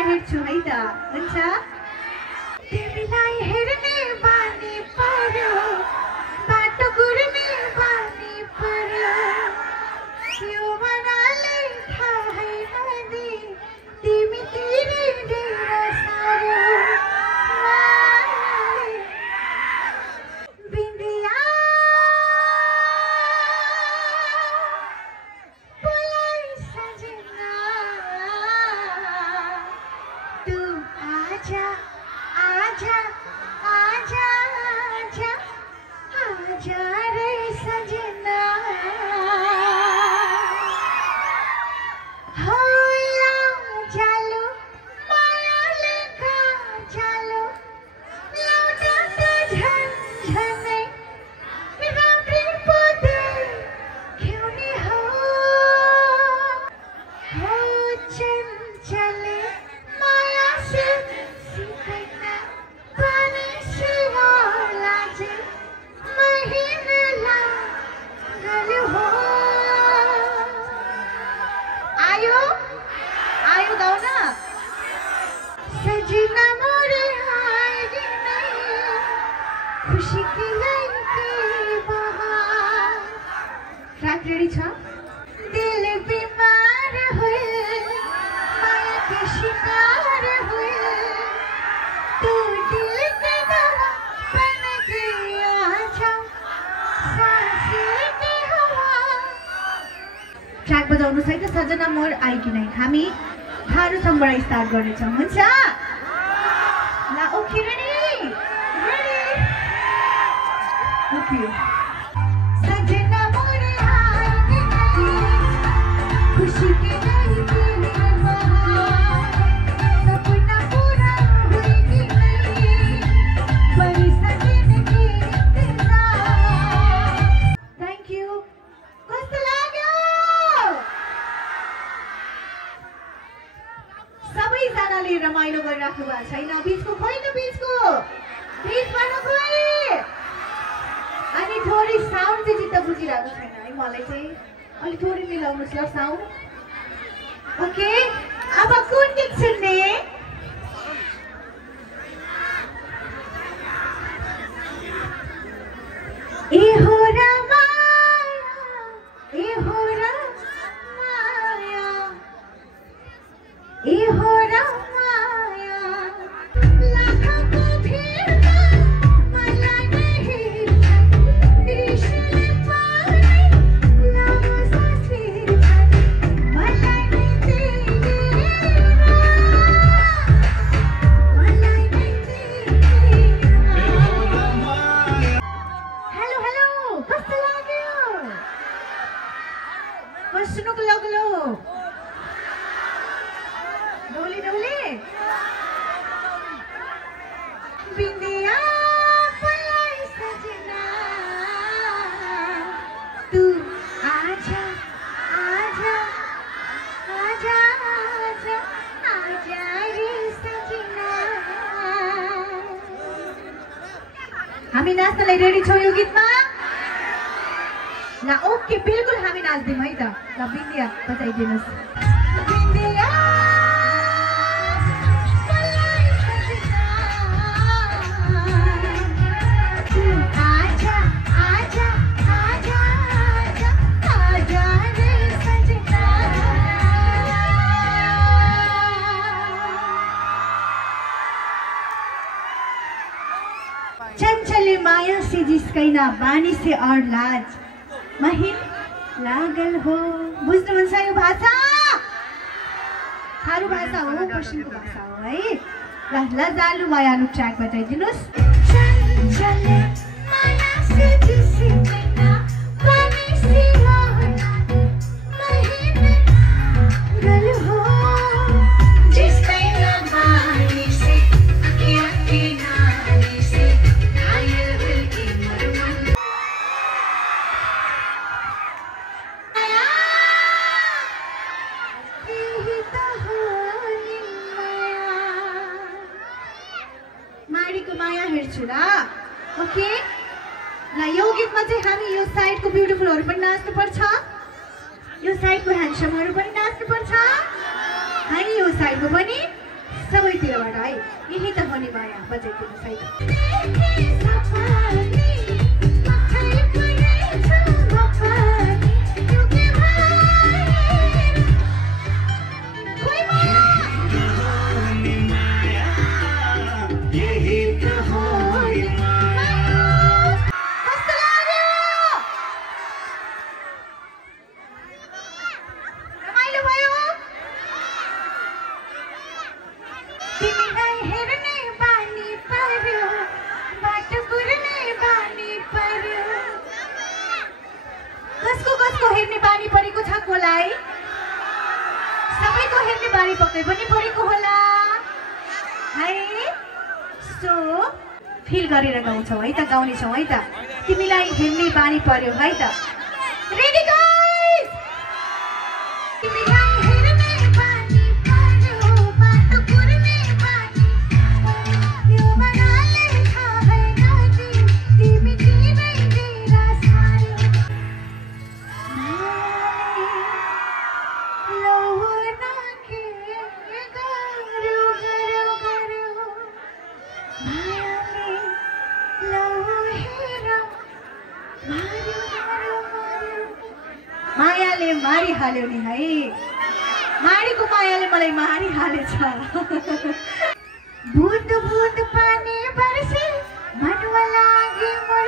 माया हेर्छु है त हुन्छ तिमीलाई हेर्ने बानी पर्यो बाटो गुर्ने बानी पर्यो यो मनाले थाहै नदी तिमी तिमी डेरा सारो बिन्दिया बोलाई सजना तू आजा आजा आजा आजा आजा रे सजना होला जालो मायाले का जालो लौटा त झन्झनै राम्री पदे खेउने हो चञ्चले माया से सिकैन पानी सिवाला जे महिना लागल हो आयो आयो गाउ न सजना मोरे आएगी नहीं खुशी की लड़की बहार ट्रैक रेडी छ दिल बीमार हुए माया के शिकार हुए तू दिल के दवा बन गया आजा सांसें की हवा ट्र्याक बजाउनु सहित सजना मोर आइकी नै हामी थारूसँगबाट स्टार्ट गर्नेछौँ हुन्छ ल ओके रेडी रेडी ओके सजना मोर आइकी नै खुशी की लड़की बहार सपना पूरा होएगी नहीं बड़ी सजन की इंतजार थैंक यू कस्तो लाग्यो सबैजनाले रमाइलो गरिराख्नु भएको छैन बिचको खोइ न बिचको बिचमा नखोइ अनि थोरै साउन्ड चाहिँ चित्त बुझिरहेको छैन है मलाई चाहिँ अलि थोरै मिलाउनुहोस् ल साउन्ड ओके अब कुन गीत सुन्ने ए हो रमाया ए हो रमाया ए हो रमाया लाखों भीड़ में मला नहीं कृष्ण पानी नाम सासिर मला नहीं तेरे मला नहीं तेरे हेलो हेलो कस्तो लाग्यो बस्नुको लाग्लो डोली डोली बिंदिया बोलाई सजना तू आजा आजा आजा आजा आजा रे सजना हामी नाच्नलाई रेडी छौँ यो गीतमा ल ओके बिल्कुल हामी नाच्दिउँ है त ल बिंदिया बजाइदिनुहोस् बिंदिया आजा आजा आजा आजा आजा रे सजना चंचले माया से जिस्कैना बानी से और लाज महिन लागल हो बुझ्नु मन यो भाषा थारू भाषा हो पश्चिमको भाषा हो है ल लजालु मायालु ट्र्याक बजाइदिनुहोस् चंचले माया से जिस्कैना बानी से और महिन लागल हो जिस्कैना बानी से अखियाँ की नानी से घायल दिल की मरमन माडीको माया हेर्छु ल ओके ल यो गीतमा चाहिँ हामी यो साइडको ब्युटिफुलहरु पनि नाच्नु पर्छ यो साइडको ह्यान्डसमहरु पनि नाच्नु पर्छ हामी यो साइडको पनि सबैतिरबाट है यही त हो नि माया बजाइदिनुहोस् है हेर्ने बानी परेको छ कोलाई सबैको हेर्ने बानी पक्कै पनि परेको होला है सो फिल गरेर गाउँछौ है त गाउने छौ है त तिमीलाई हेर्ने बानी पर्यो है त रेडी गाइस तिमीलाई हेर्ने बानी पर्यो बाटो कुर्ने बानी यो बनाले थाहै नदी तिमी तिमै मेरा सायो मायाले मारिहाल्यो नि है मारीको मायाले मलाई मारिहालेछ बुद बुद पानी बरसे मनवा लागे मोर